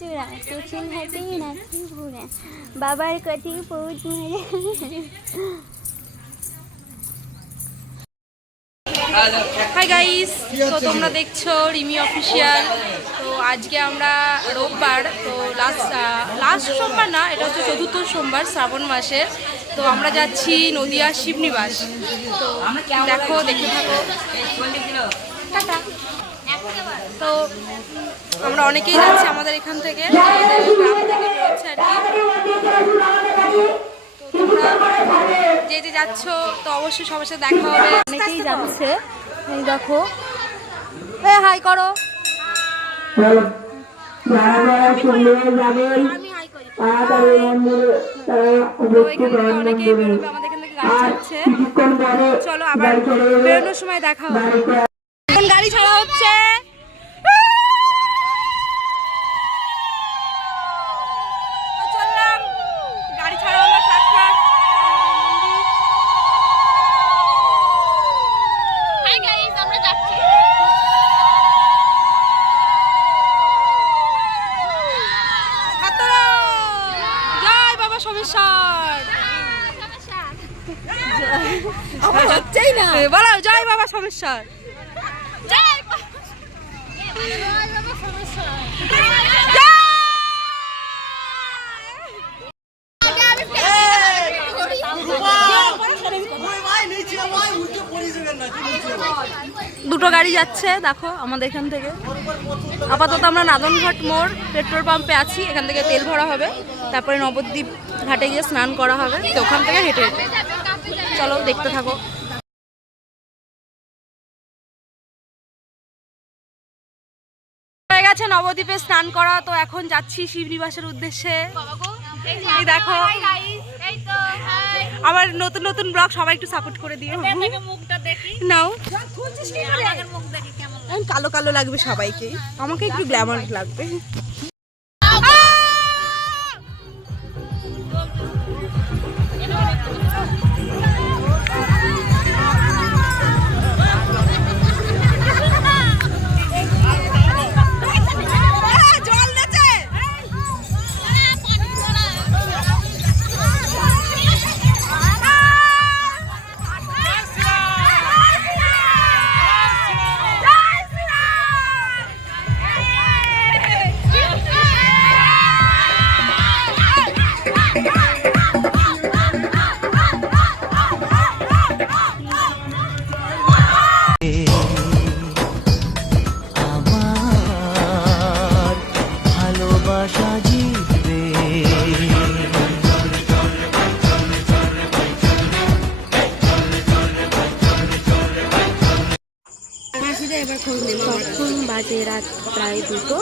জোড়া চোখের হাতে নাকি বাবার কটি পৌঁছ মারে হাই গাইস তো তোমরা দেখছ রিমি অফিসিয়াল। তো আজকে আমরা রোববার, তো লাস্ট লাস্ট সোমবার না, এটা হচ্ছে চতুর্থ সোমবার, শ্রাবণ মাসের তো আমরা যাচ্ছি নদিয়া শিবনিবাস। তো দেখো, দেখতে থাকো। টাটা। তো আমরা অনেকেই যাচ্ছি আমাদের এখান থেকে। গ্রাম থেকে বেরোচ্ছে আর কি। তোমরা যে যে যাচ্ছ তো অবশ্যই সবার সাথে দেখা হবে। অনেকেই যাচ্ছে। এই দেখো। এ হাই করো। চলো আবার বেরোনোর সময় দেখা হবে। গাড়ি ছাড়া হচ্ছে। আমরা সোমেশ্বর। হচ্ছেই না। বলো জয় বাবা সোমেশ্বর। দুটো গাড়ি যাচ্ছে, দেখো আমাদের এখান থেকে। আপাতত আমরা নাদনঘাট মোড় পেট্রোল পাম্পে আছি, এখান থেকে তেল ভরা হবে। তারপরে নবদ্বীপ ঘাটে গিয়ে স্নান করা হবে, তো ওখান থেকে হেঁটে হেঁটে। চলো দেখতে থাকো। নবদ্বীপে স্নান করা তো এখন যাচ্ছি শিবনিবাসের উদ্দেশ্যে। এই দেখো। আমার নতুন নতুন ব্লগ সবাই একটু সাপোর্ট করে দিও। নাও। কালো কালো লাগবে সবাইকে। আমাকে একটু গ্ল্যামার লাগবে। তখন বাজে রাত প্রায় দুটো।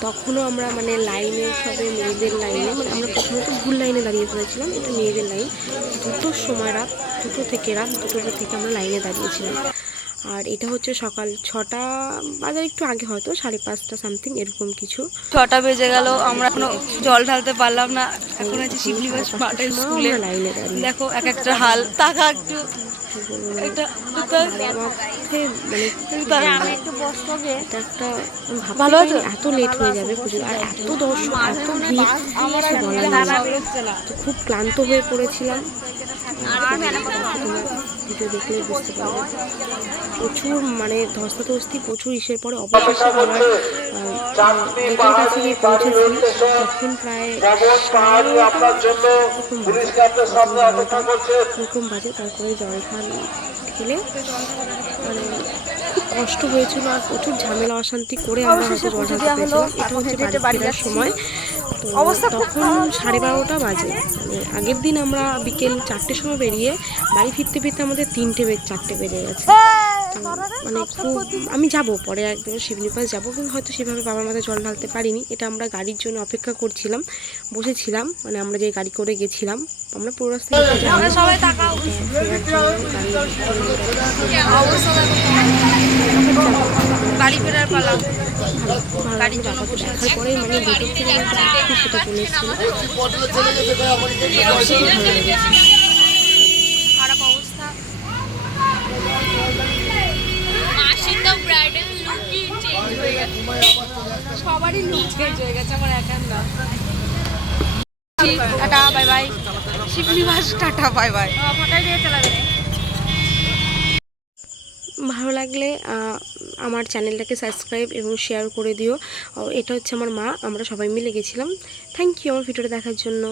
তখনও আমরা মানে লাইনে সবে মেয়েদের লাইনে মানে আমরা প্রথমত ভুল লাইনে দাঁড়িয়ে পড়েছিলাম, এটা মেয়েদের লাইন। দুটোর সময় রাত, দুটো থেকে রাত দুটোটা থেকে আমরা লাইনে দাঁড়িয়েছিলাম। আর এটা হচ্ছে সকাল ছটা বাজার একটু আগে হয়তো সাড়ে পাঁচটা সামথিং এরকম কিছু। ছটা বেজে গেল আমরা এখনও জল ঢালতে পারলাম না। এখন আছে শিবনিবাস মাঠের স্কুলে লাইনে দাঁড়িয়ে। দেখো এক একটা হাল টাকা একটু। মানে ভালো এত লেট হয়ে যাবে পুজো আর এত দর্শক ভিড় খুব ক্লান্ত হয়ে পড়েছিলাম। ভিডিও দেখলে বুঝতে পারবে। প্রচুর মানে ধস্তাধস্তি প্রচুর ইসের পরে অবশেষে আমরা গেটের কাছে গিয়ে পৌঁছেছি তখন প্রায় এরকম বাজে। তারপরে জল খান খেলে মানে খুব কষ্ট হয়েছিল আর প্রচুর ঝামেলা অশান্তি করে আমরা হয়তো এটা হচ্ছে বাড়ি ফেরার সময়। তো তখন সাড়ে বারোটা বাজে। মানে আগের দিন আমরা বিকেল চারটের সময় বেরিয়ে বাড়ি ফিরতে ফিরতে আমাদের তিনটে চারটে বেজে গেছে। মানে খুব আমি যাব পরে একদম শিবনিপাস যাব কিন্তু হয়তো সেভাবে বাবার মাথায় জল ঢালতে পারিনি। এটা আমরা গাড়ির জন্য অপেক্ষা করছিলাম বসেছিলাম মানে আমরা যে গাড়ি করে গেছিলাম আমরা পুরো রাস্তা বাড়ি ফেরার পালা। গাড়ির জন্য বসে আছি। দেখার মানে ভিতর থেকে সেটা চলে খারাপ অবস্থা। মাসির তো ব্রাইডাল লুকই চেঞ্জ হয়ে সবারই লুক চেঞ্জ হয়ে গেছে আমার একার না tata bye bye Shibnibas tata bye bye ফটাই দিয়ে চলে যাবে ভালো লাগলে আমার চ্যানেলটাকে সাবস্ক্রাইব এবং শেয়ার করে দিও। এটা হচ্ছে আমার মা, আমরা সবাই মিলে গেছিলাম। থ্যাংক ইউ আমার ভিডিওটা দেখার জন্য।